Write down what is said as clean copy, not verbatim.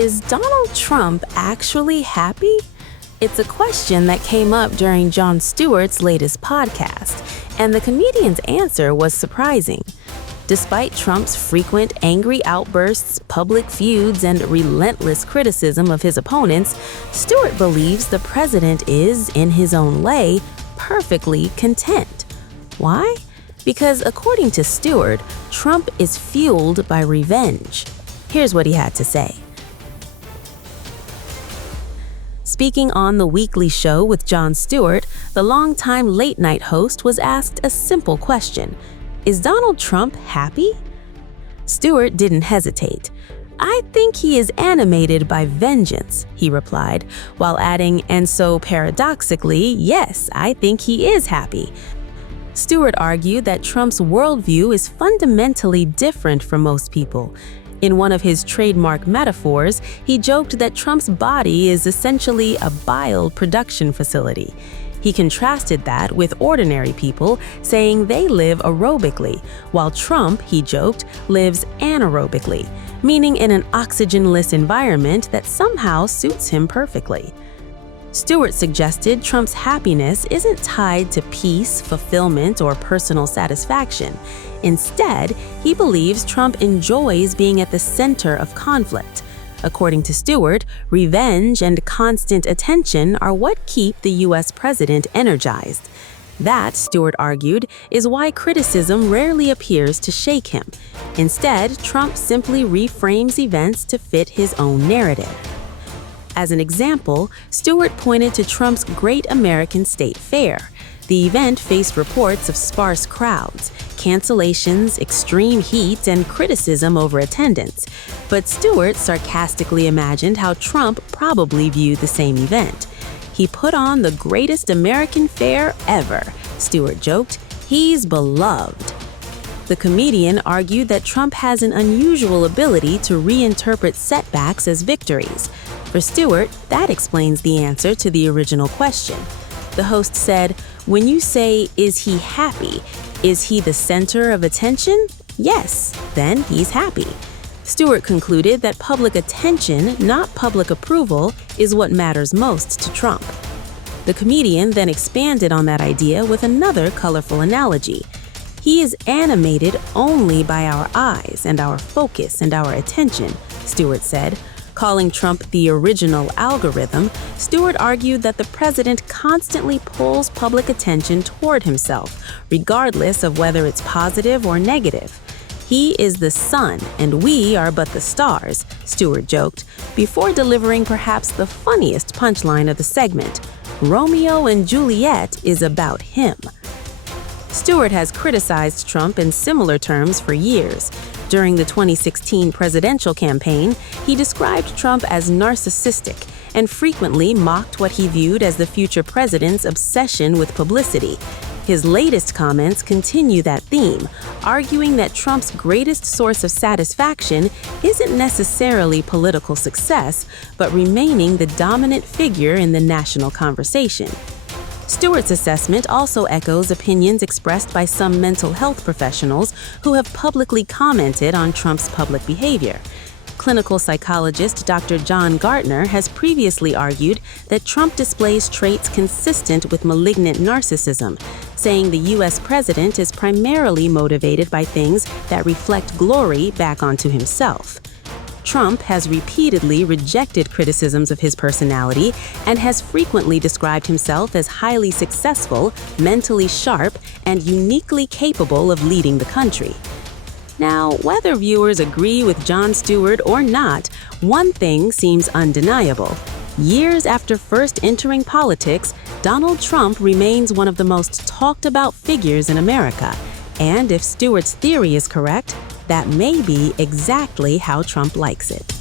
Is Donald Trump actually happy? It's a question that came up during Jon Stewart's latest podcast, and the comedian's answer was surprising. Despite Trump's frequent angry outbursts, public feuds, and relentless criticism of his opponents, Stewart believes the president is, in his own way, perfectly content. Why? Because according to Stewart, Trump is fueled by revenge. Here's what he had to say. Speaking on The Weekly Show with Jon Stewart, the longtime late-night host was asked a simple question. Is Donald Trump happy? Stewart didn't hesitate. I think he is animated by vengeance, he replied, while adding, and so paradoxically, yes, I think he is happy. Stewart argued that Trump's worldview is fundamentally different from most people. In one of his trademark metaphors, he joked that Trump's body is essentially a bile production facility. He contrasted that with ordinary people, saying they live aerobically, while Trump, he joked, lives anaerobically, meaning in an oxygen-less environment that somehow suits him perfectly. Stewart suggested Trump's happiness isn't tied to peace, fulfillment, or personal satisfaction. Instead, he believes Trump enjoys being at the center of conflict. According to Stewart, revenge and constant attention are what keep the U.S. president energized. That, Stewart argued, is why criticism rarely appears to shake him. Instead, Trump simply reframes events to fit his own narrative. As an example, Stewart pointed to Trump's Great American State Fair. The event faced reports of sparse crowds, cancellations, extreme heat, and criticism over attendance. But Stewart sarcastically imagined how Trump probably viewed the same event. He put on the greatest American fair ever, Stewart joked. He's beloved. The comedian argued that Trump has an unusual ability to reinterpret setbacks as victories. For Stewart, that explains the answer to the original question. The host said, when you say, is he happy, is he the center of attention? Yes, then he's happy. Stewart concluded that public attention, not public approval, is what matters most to Trump. The comedian then expanded on that idea with another colorful analogy. He is animated only by our eyes and our focus and our attention, Stewart said. Calling Trump the original algorithm, Stewart argued that the president constantly pulls public attention toward himself, regardless of whether it's positive or negative. He is the sun, and we are but the stars, Stewart joked, before delivering perhaps the funniest punchline of the segment. Romeo and Juliet is about him. Stewart has criticized Trump in similar terms for years. During the 2016 presidential campaign, he described Trump as narcissistic and frequently mocked what he viewed as the future president's obsession with publicity. His latest comments continue that theme, arguing that Trump's greatest source of satisfaction isn't necessarily political success, but remaining the dominant figure in the national conversation. Stewart's assessment also echoes opinions expressed by some mental health professionals who have publicly commented on Trump's public behavior. Clinical psychologist Dr. John Gartner has previously argued that Trump displays traits consistent with malignant narcissism, saying the U.S. president is primarily motivated by things that reflect glory back onto himself. Trump has repeatedly rejected criticisms of his personality and has frequently described himself as highly successful, mentally sharp, and uniquely capable of leading the country. Now, whether viewers agree with Jon Stewart or not, one thing seems undeniable. Years after first entering politics, Donald Trump remains one of the most talked about figures in America. And if Stewart's theory is correct, that may be exactly how Trump likes it.